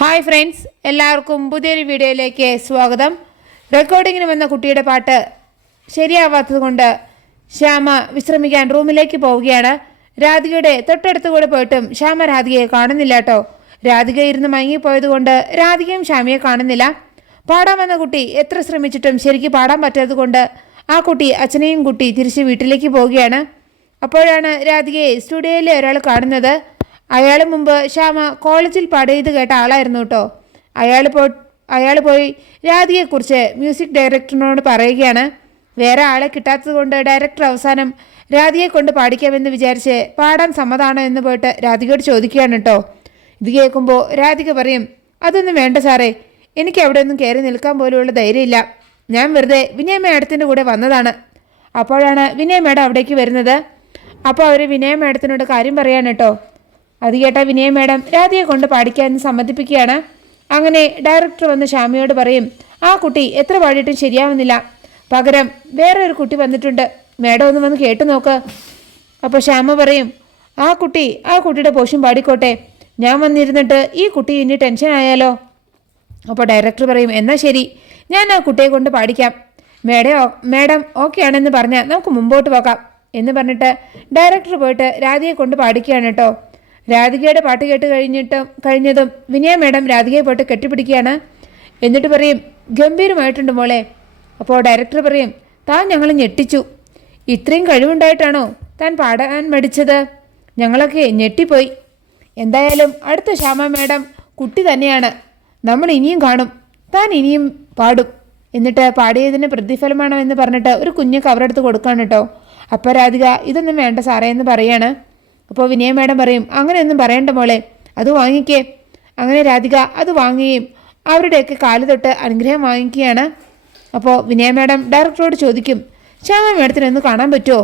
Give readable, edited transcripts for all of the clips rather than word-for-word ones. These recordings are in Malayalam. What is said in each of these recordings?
ഹായ് ഫ്രണ്ട്സ്, എല്ലാവർക്കും പുതിയൊരു വീഡിയോയിലേക്ക് സ്വാഗതം. റെക്കോർഡിങ്ങിന് വന്ന കുട്ടിയുടെ പാട്ട് ശരിയാവാത്തത് കൊണ്ട് ശ്യാമ വിശ്രമിക്കാൻ റൂമിലേക്ക് പോവുകയാണ്. രാധികയുടെ തൊട്ടടുത്ത് കൂടെ പോയിട്ടും ശ്യാമ രാധികയെ കാണുന്നില്ല കേട്ടോ. രാധിക ഇരുന്ന് മയങ്ങിപ്പോയത് കൊണ്ട് രാധികയും ശ്യാമയെ കാണുന്നില്ല. പാടാൻ വന്ന കുട്ടി എത്ര ശ്രമിച്ചിട്ടും ശരിക്കും പാടാൻ പറ്റാത്തത് കൊണ്ട് ആ കുട്ടി അച്ഛനെയും കുട്ടി തിരിച്ച് വീട്ടിലേക്ക് പോവുകയാണ്. അപ്പോഴാണ് രാധികയെ സ്റ്റുഡിയോയിലെ ഒരാൾ കാണുന്നത്. അയാൾ മുമ്പ് ശ്യാമ കോളേജിൽ പാടിയത് കേട്ട ആളായിരുന്നു കേട്ടോ. അയാൾ പോയി രാധികയെക്കുറിച്ച് മ്യൂസിക് ഡയറക്ടറിനോട് പറയുകയാണ്. വേറെ ആളെ കിട്ടാത്തത് കൊണ്ട് ഡയറക്ടർ അവസാനം രാധികയെ കൊണ്ട് പാടിക്കാമെന്ന് വിചാരിച്ച് പാടാൻ സമ്മതമാണോ എന്ന് പോയിട്ട് രാധികയോട് ചോദിക്കുകയാണ് കേട്ടോ. ഇത് കേൾക്കുമ്പോൾ രാധിക പറയും, അതൊന്നും വേണ്ട സാറേ, എനിക്ക് അവിടെ ഒന്നും കയറി നിൽക്കാൻ പോലുമുള്ള ധൈര്യമില്ല. ഞാൻ വെറുതെ വിനയ മേഡത്തിൻ്റെ കൂടെ വന്നതാണ്. അപ്പോഴാണ് വിനയ മേഡം അവിടേക്ക് വരുന്നത്. അപ്പോൾ അവർ വിനയ മേഡത്തിനോട് കാര്യം പറയാണ് കേട്ടോ. അത് കേട്ട വിനയ മേഡം രാധികയെ കൊണ്ട് പാടിക്കാൻ സമ്മതിപ്പിക്കുകയാണ്. അങ്ങനെ ഡയറക്ടർ വന്ന് ശ്യാമയോട് പറയും, ആ കുട്ടി എത്ര പാടിയിട്ടും ശരിയാവുന്നില്ല, പകരം വേറെ ഒരു കുട്ടി വന്നിട്ടുണ്ട്, മേഡം ഒന്ന് വന്ന് കേട്ടു നോക്ക്. അപ്പോൾ ശ്യാമ പറയും, ആ കുട്ടിയുടെ പോഷൻ പാടിക്കോട്ടെ, ഞാൻ വന്നിരുന്നിട്ട് ഈ കുട്ടി ഇനി ടെൻഷൻ ആയാലോ. അപ്പോൾ ഡയറക്ടർ പറയും, എന്നാൽ ശരി, ഞാൻ ആ കുട്ടിയെ കൊണ്ട് പാടിക്കാം, മേഡം ഓക്കെ ആണെന്ന് പറഞ്ഞാൽ നമുക്ക് മുമ്പോട്ട് പോകാം എന്ന് പറഞ്ഞിട്ട് ഡയറക്ടർ പോയിട്ട് രാധികയെ കൊണ്ട് പാടിക്കുകയാണ് കേട്ടോ. രാധികയുടെ പാട്ട് കേട്ട് കഴിഞ്ഞതും വിനയ മേഡം രാധികയെ പോയിട്ട് കെട്ടിപ്പിടിക്കുകയാണ്. എന്നിട്ട് പറയും, ഗംഭീരമായിട്ടുണ്ട് മോളെ. അപ്പോൾ ഡയറക്ടർ പറയും, താൻ ഞങ്ങൾ ഞെട്ടിച്ചു, ഇത്രയും കഴിവുണ്ടായിട്ടാണോ താൻ പാടാൻ മടിച്ചത്, ഞങ്ങളൊക്കെ ഞെട്ടിപ്പോയി. എന്തായാലും അടുത്ത ശ്യാമ മേഡം കുട്ടി തന്നെയാണ്, നമ്മൾ ഇനിയും കാണും, താൻ ഇനിയും പാടും. എന്നിട്ട് പാടിയതിന് പ്രതിഫലമാണോ എന്ന് പറഞ്ഞിട്ട് ഒരു കുഞ്ഞ് കവറെടുത്ത് കൊടുക്കുകയാണ് കേട്ടോ. അപ്പോൾ രാധിക ഇതൊന്നും വേണ്ട സാറേ എന്ന് പറയാണ്. അപ്പോൾ വിനയ മേഡം പറയും, അങ്ങനെയൊന്നും പറയണ്ട മോളെ, അത് വാങ്ങിക്കേ. അങ്ങനെ രാധിക അത് വാങ്ങുകയും അവരുടെയൊക്കെ കാല് തൊട്ട് അനുഗ്രഹം വാങ്ങിക്കുകയാണ്. അപ്പോൾ വിനയ മേഡം ഡയറക്ടറോട് ചോദിക്കും, ശ്യാമ മേഡത്തിനൊന്ന് കാണാൻ പറ്റുമോ.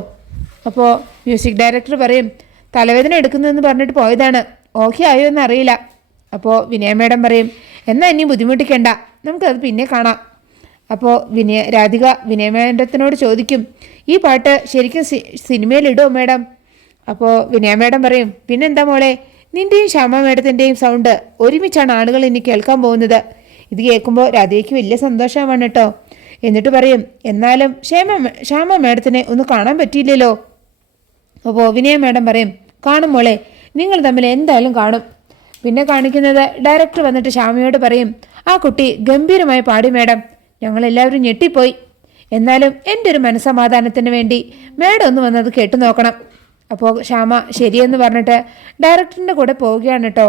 അപ്പോൾ മ്യൂസിക് ഡയറക്ടർ പറയും, തലവേദന എടുക്കുന്നതെന്ന് പറഞ്ഞിട്ട് പോയതാണ്, ഓക്കെ ആയോ എന്ന് അറിയില്ല. അപ്പോൾ വിനയ മേഡം പറയും, എന്നാൽ ഇനി ബുദ്ധിമുട്ടിക്കണ്ട, നമുക്കത് പിന്നെ കാണാം. അപ്പോൾ രാധിക വിനയ മേഡത്തിനോട് ചോദിക്കും, ഈ പാട്ട് ശരിക്കും സിനിമയിലിടുമോ മേഡം. അപ്പോൾ വിനയ മേഡം പറയും, പിന്നെന്താ മോളെ, നിൻ്റെയും ശ്യാമ മേഡത്തിൻ്റെയും സൗണ്ട് ഒരുമിച്ചാണ് ആളുകൾ ഇനി കേൾക്കാൻ പോകുന്നത്. ഇത് കേൾക്കുമ്പോൾ രാധികയ്ക്ക് വലിയ സന്തോഷമാണ് കേട്ടോ. എന്നിട്ട് പറയും, എന്നാലും ശ്യാമ മേഡത്തിനെ ഒന്ന് കാണാൻ പറ്റിയില്ലല്ലോ. അപ്പോൾ വിനയ മേഡം പറയും, കാണും മോളെ, നിങ്ങൾ തമ്മിൽ എന്തായാലും കാണും. പിന്നെ കാണിക്കുന്നത് ഡയറക്ടർ വന്നിട്ട് ശ്യാമയോട് പറയും, ആ കുട്ടി ഗംഭീരമായി പാടി മേഡം, ഞങ്ങളെല്ലാവരും ഞെട്ടിപ്പോയി. എന്നാലും എൻ്റെ ഒരു മനസ്സമാധാനത്തിന് വേണ്ടി മേഡം ഒന്ന് വന്നത് കേട്ടു നോക്കണം. അപ്പോൾ ശ്യാമ ശരിയെന്ന് പറഞ്ഞിട്ട് ഡയറക്ടറിൻ്റെ കൂടെ പോവുകയാണ് കേട്ടോ.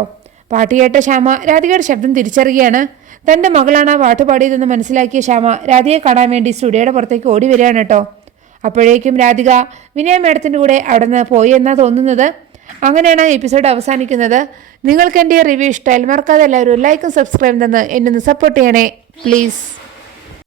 പാട്ട് കേട്ട ശ്യാമ രാധികയുടെ ശബ്ദം തിരിച്ചറിയുകയാണ്. തൻ്റെ മകളാണ് ആ പാട്ട് പാടിയതെന്ന് മനസ്സിലാക്കിയ ശ്യാമ രാധികയെ കാണാൻ വേണ്ടി സ്റ്റുഡിയോയുടെ പുറത്തേക്ക് ഓടി വരികയാണ് കേട്ടോ. അപ്പോഴേക്കും രാധിക വിനയ മേഡത്തിൻ്റെ കൂടെ അവിടെ നിന്ന് പോയി എന്നാണ് തോന്നുന്നത്. അങ്ങനെയാണ് ആ എപ്പിസോഡ് അവസാനിക്കുന്നത്. നിങ്ങൾക്ക് എൻ്റെ റിവ്യൂ ഇഷ്ടമായാൽ മറക്കാതെ എല്ലാവരും ലൈക്കും സബ്സ്ക്രൈബും തന്ന് എന്നെ ഒന്ന് സപ്പോർട്ട് ചെയ്യണേ പ്ലീസ്.